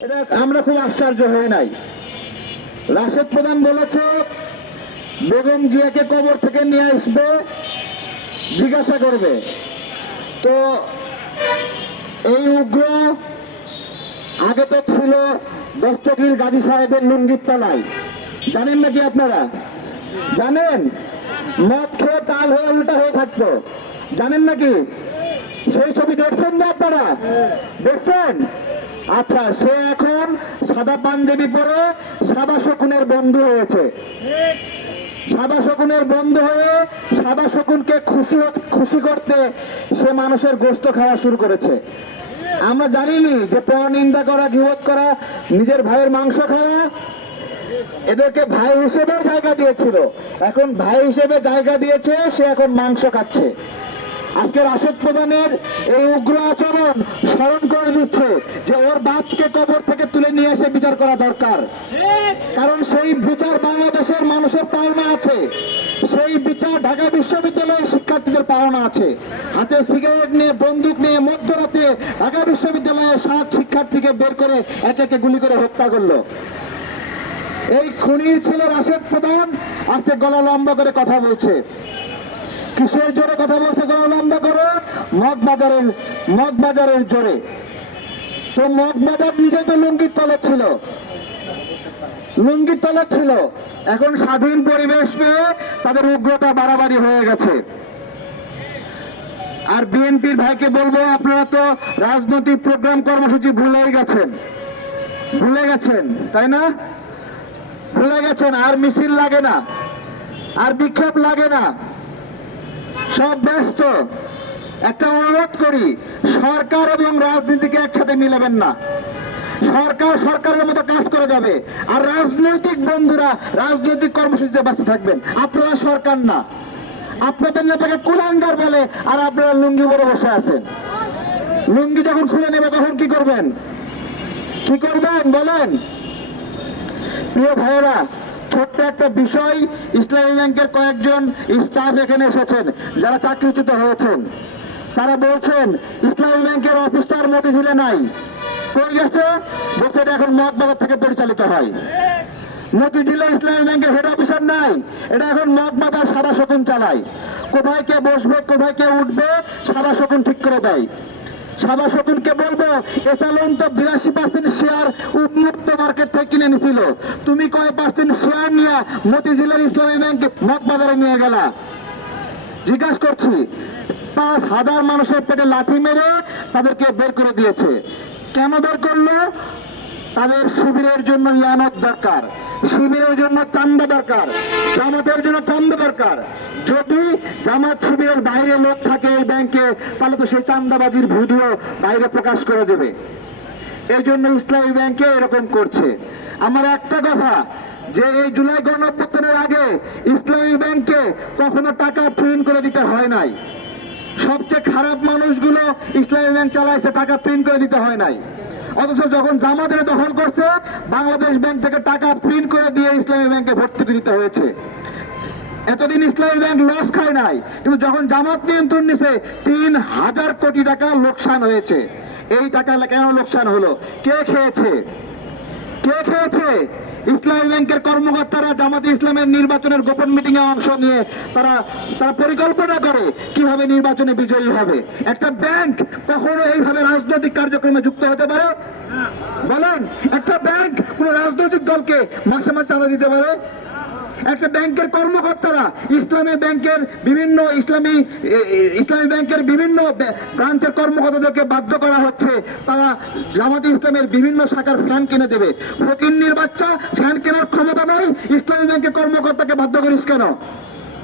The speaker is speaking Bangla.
এটা আমরা খুব আশ্চর্য হয়ে নাই। রাশেদ প্রধান বলেছে বেগম জিয়াকে কবর থেকে নিয়ে আসবে, জিজ্ঞাসা করবে। তো এই উগ্র আগে তো ছিল দস্তগীর গাজী সাহেবের লুঙ্গির তলায়, জানেন নাকি আপনারা? জানেন? মদ খেয়ে তাল হয়ে উল্টা হয়ে থাকতো, জানেন নাকি? সেই ছবি দেখছেন না আপনারা? দেখছেন? আচ্ছা, সে এখন সাদা পাঞ্জাবি পরে সাদা শকুনের বন্ধু হয়েছে। সাদা শকুনের বন্ধু হয়ে সাদা শকুনকে খুশি করতে সে মানুষের গোশত খাওয়া শুরু করেছে। আমরা জানিনি যে পরনিন্দা করা, গীবত করা, নিজের ভাইয়ের মাংস খাওয়া, এদেরকে ভাই হিসেবে জায়গা দিয়েছিল। এখন ভাই হিসেবে জায়গা দিয়েছে, সে এখন মাংস খাচ্ছে। আজকে রাশেদ প্রধানের এই উগ্র আচরণ স্মরণ করে দিচ্ছে যে ওর বাপকে কবর থেকে তুলে নিয়ে এসে বিচার করা দরকার। কারণ সেই বিচার বাংলাদেশের মানুষের পাওনা আছে, সেই বিচার ঢাকা বিশ্ববিদ্যালয়ের শিক্ষার্থীদের পাওনা আছে। হাতে সিগারেট নিয়ে, বন্দুক নিয়ে মধ্যরাতে ঢাকা বিশ্ববিদ্যালয়ের 7 শিক্ষার্থীকে বের করে একে একে গুলি করে হত্যা করলো। এই খুনির ছেলে রাশেদ প্রধান আজকে গলা লম্বা করে কথা বলছে। কিসের জোরে কথা বলছে গলা লম্বা করে? মগবাজারের জোরে। তো মগবাজার নিজে তো লুঙ্গির তলে ছিল। এখন স্বাধীন পরিবেশ পেয়ে তাদের উগ্রতা বাড়াবাড়ি হয়ে গেছে। আর বিএনপির ভাইকে বলবো, আপনারা তো রাজনৈতিক প্রোগ্রাম কর্মসূচি ভুলে গেছেন, তাই না? ভুলে গেছেন। আর মিছিল লাগে না, আর বিক্ষোভ লাগে না, সব ব্যস্ত। একটা অনুরোধ করি, সরকার এবং রাজনীতিকে একসাথে মিলাবেন না। সরকার সরকারের মতো কাজ করে যাবে, আর রাজনৈতিক বন্ধুরা রাজনৈতিক কর্মসূচিতে ব্যস্ত থাকবেন। আপনারা সরকার না, আপনাদের নেতাকে কুলাঙ্গার বলে, আর আপনারা লুঙ্গি পরে বসে আছেন। লুঙ্গি যখন খুলে নেবে তখন কি করবেন বলেন? প্রিয় ভাইয়েরা, ছোট্ট একটা বিষয়, ইসলামী ব্যাংকের কয়েকজন স্টাফ এখানে এসেছেন যারা চাকরিচ্যুত হয়েছেন। তারা বলছেন ইসলামী ব্যাংকের অফিসটার মতিঝিলে নাই, কই গেছে? বলছে এটা এখন মগবাজার থেকে পরিচালিত হয়। মতিঝিলে ইসলামী ব্যাংকের হেড অফিসার নাই, এটা এখন মগবাজার সাদা শকুন চালায়। কোথায় কে বসবে, কোথায় কে উঠবে, সাদা শকুন ঠিক করে দেয়। সাদা শকুনকে বলবো, এসালন তো 82% শেয়ার উন্মুক্ত মার্কেট থেকে কিনে নিছিল, তুমি কয় পার্সেন্ট শেয়ার নিয়ে মতিঝিলের ইসলামী ব্যাংকে মগবাজারে নিয়ে গেলা? জিজ্ঞাসা করছি। 5,000 মানুষের পেটে লাঠি মেরে তাদেরকে বের করে দিয়েছে। কেন বের করলো? তাদের শিবিরের জন্য ইয়ানত দরকার, শিবিরের জন্য চান্দা দরকার, জামাতের জন্য চান্দা দরকার। যদি জামাত শিবিরের বাইরে লোক থাকে এই ব্যাংকে, তাহলে তো সেই চান্দাবাজির ভিডিও বাইরে প্রকাশ করে দেবে। এই জন্য ইসলামী ব্যাংকে এরকম করছে। আমার একটা কথা, যে এই জুলাই গণঅভ্যুত্থানের আগে ইসলামী ব্যাংকে কখনো টাকা প্রিন্ট করে দিতে হয় নাই। সবচেয়ে খারাপ মানুষগুলো ইসলামী ব্যাংক চালাইছে, টাকা প্রিন্ট করে দিতে হয় নাই। অথচ যখন জামাতের দখল করছে, বাংলাদেশ ব্যাংক থেকে টাকা প্রিন্ট করে দিয়ে ইসলামী ব্যাংকে ভর্তি দিতে হয়েছে। এতদিন ইসলামী ব্যাংক লস খায় নাই, কিন্তু যখন জামাত নিয়ন্ত্রণ নিছে 3,000 কোটি টাকা লোকসান হয়েছে। এই টাকা কেন লোকসান হলো? কে খেয়েছে? ইসলামী ব্যাংকের কর্মকর্তারা জামাতে ইসলামের নির্বাচনের গোপন মিটিং এ অংশ নিয়ে তারা পরিকল্পনা করে কিভাবে নির্বাচনে বিজয়ী হবে। একটা ব্যাংক কখনো এইভাবে রাজনৈতিক কার্যক্রমে যুক্ত হতে পারে? বলেন, একটা ব্যাংক কোন রাজনৈতিক দলকে মাসে মাসে চাঁদা দিতে পারে? একটা ব্যাংকের কর্মকর্তারা ইসলামী ব্যাংকের বিভিন্ন ব্রাঞ্চের কর্মকর্তাদেরকে বাধ্য করা হচ্ছে তারা জামাতে ইসলামের বিভিন্ন শাখার ফ্যান কিনে দেবে। ফকিন্নির বাচ্চা, ফ্যান কেনার ক্ষমতা নয়, ইসলামী ব্যাংকের কর্মকর্তাকে বাধ্য করিস কেন?